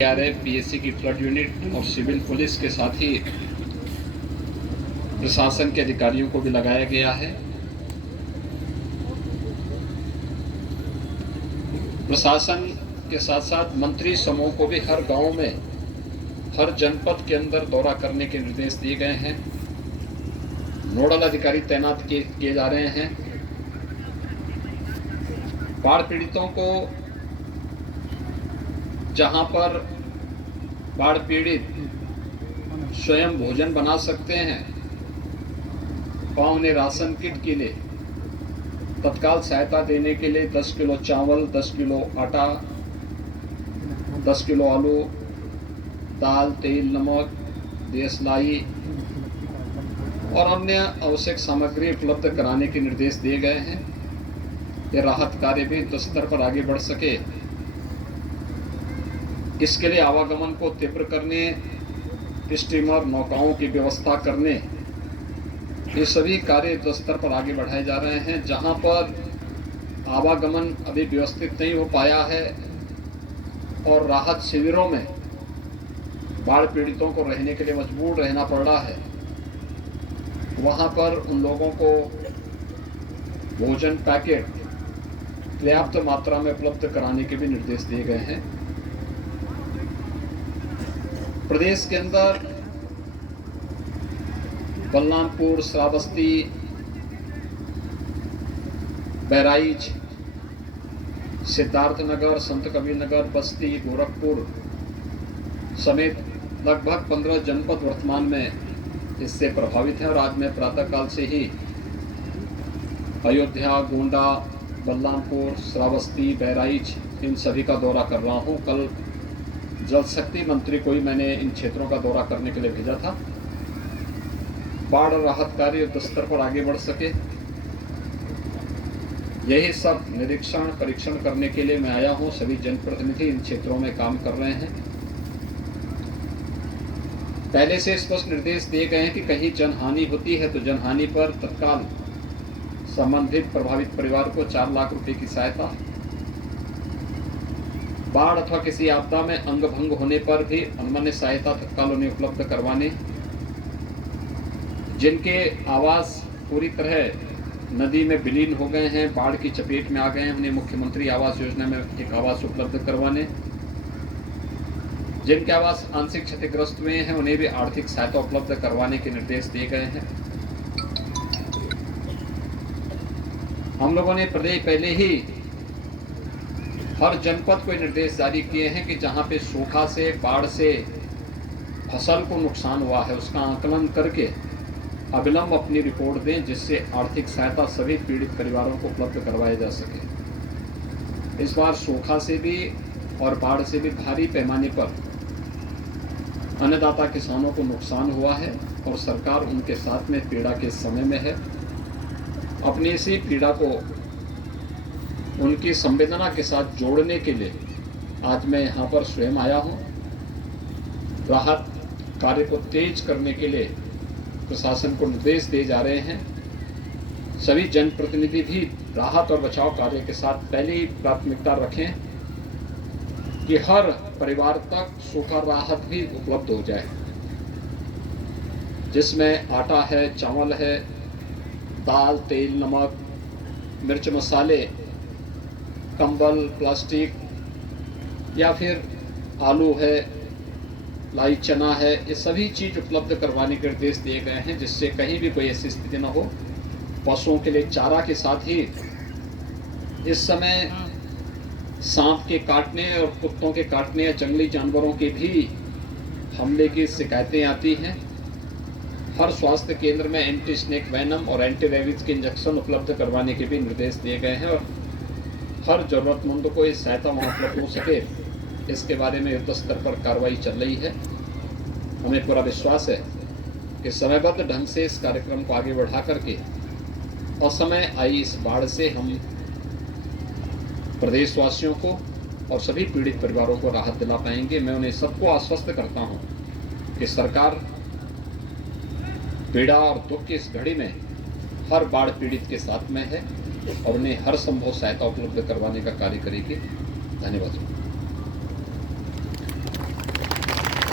RF, PSC की flood unit और civil police के साथ ही प्रशासन के अधिकारियों को भी लगाया गया है। प्रशासन के साथ साथ मंत्री समूह को भी हर गांव में, हर जनपद के अंदर दौरा करने के निर्देश दिए गए हैं। नोडल अधिकारी तैनात किए जा रहे हैं। बाढ़ पीड़ितों को जहां पर बाढ़ पीड़ित स्वयं भोजन बना सकते हैं, वहां उन्हें राशन किट के लिए तत्काल सहायता देने के लिए 10 किलो चावल, 10 किलो आटा, 10 किलो आलू, दाल, तेल, नमक, देशलाई और अन्य आवश्यक सामग्री उपलब्ध कराने के निर्देश दिए गए हैं। ये राहत कार्य भी युद्ध स्तर पर आगे बढ़ सके, इसके लिए आवागमन को तीव्र करने, स्टीमर नौकाओं की व्यवस्था करने, ये सभी कार्य युद्ध स्तर पर आगे बढ़ाए जा रहे हैं। जहां पर आवागमन अभी व्यवस्थित नहीं हो पाया है और राहत शिविरों में बाढ़ पीड़ितों को रहने के लिए मजबूर रहना पड़ रहा है, वहां पर उन लोगों को भोजन पैकेट पर्याप्त मात्रा में उपलब्ध कराने के भी निर्देश दिए गए हैं। प्रदेश के अंदर बलरामपुर, श्रावस्ती, बहराइच, सिद्धार्थनगर, संत कबीर नगर, बस्ती, गोरखपुर समेत लगभग 15 जनपद वर्तमान में इससे प्रभावित है। और आज मैं प्रातःकाल से ही अयोध्या, गोंडा, बलरामपुर, श्रावस्ती, बहराइच इन सभी का दौरा कर रहा हूँ। कल जल शक्ति मंत्री को ही मैंने इन क्षेत्रों का दौरा करने के लिए भेजा था। बाढ़ राहत कार्य युद्ध स्तर पर आगे बढ़ सके, यही सब निरीक्षण परीक्षण करने के लिए मैं आया हूं। सभी जनप्रतिनिधि इन क्षेत्रों में काम कर रहे हैं। पहले से स्पष्ट निर्देश दिए गए हैं कि कहीं जनहानि होती है तो जनहानि पर तत्काल संबंधित प्रभावित परिवार को 4 लाख रुपए की सहायता, बाढ़ अथवा किसी आपदा में अंग भंग होने पर भी अनुमन्य सहायता तत्काल उन्हें उपलब्ध करवाने, जिनके आवास पूरी तरह नदी में विलीन हो गए हैं, बाढ़ की चपेट में आ गए हैं, उन्हें मुख्यमंत्री आवास योजना में एक आवास उपलब्ध करवाने, जिनके आवास आंशिक क्षतिग्रस्त हुए हैं उन्हें भी आर्थिक सहायता उपलब्ध करवाने के निर्देश दिए गए हैं। हम लोगों ने पहले ही हर जनपद को निर्देश जारी किए हैं कि जहां पे सूखा से, बाढ़ से फसल को नुकसान हुआ है उसका आकलन करके अविलंब अपनी रिपोर्ट दें, जिससे आर्थिक सहायता सभी पीड़ित परिवारों को उपलब्ध करवाया जा सके। इस बार सूखा से भी और बाढ़ से भी भारी पैमाने पर अन्नदाता किसानों को नुकसान हुआ है और सरकार उनके साथ में पीड़ा के समय में है। अपनी इसी पीड़ा को उनकी संवेदना के साथ जोड़ने के लिए आज मैं यहाँ पर स्वयं आया हूँ। राहत कार्य को तेज करने के लिए प्रशासन को निर्देश दिए जा रहे हैं। सभी जनप्रतिनिधि भी राहत और बचाव कार्य के साथ पहली प्राथमिकता रखें कि हर परिवार तक सूखा राहत भी उपलब्ध हो जाए, जिसमें आटा है, चावल है, दाल, तेल, नमक, मिर्च मसाले, कंबल, प्लास्टिक या फिर आलू है, लाई चना है, ये सभी चीज़ उपलब्ध करवाने के निर्देश दिए गए हैं, जिससे कहीं भी कोई ऐसी स्थिति न हो। पशुओं के लिए चारा के साथ ही इस समय सांप के काटने और कुत्तों के काटने या जंगली जानवरों के भी हमले की शिकायतें आती हैं। हर स्वास्थ्य केंद्र में एंटी स्नेक वेनम और एंटी रेबीज के इंजेक्शन उपलब्ध करवाने के भी निर्देश दिए गए हैं और हर जरूरतमंद को इस सहायता वहाँ उपलब्ध हो सके, इसके बारे में युद्ध स्तर पर कार्रवाई चल रही है। हमें पूरा विश्वास है कि समयबद्ध ढंग से इस कार्यक्रम को आगे बढ़ा करके असमय आई इस बाढ़ से हम प्रदेशवासियों को और सभी पीड़ित परिवारों को राहत दिला पाएंगे। मैं उन्हें सबको आश्वस्त करता हूँ कि सरकार पीड़ा और दुख की इस घड़ी में हर बाढ़ पीड़ित के साथ में है और उन्हें हर संभव सहायता उपलब्ध करवाने का कार्य करेगी। धन्यवाद।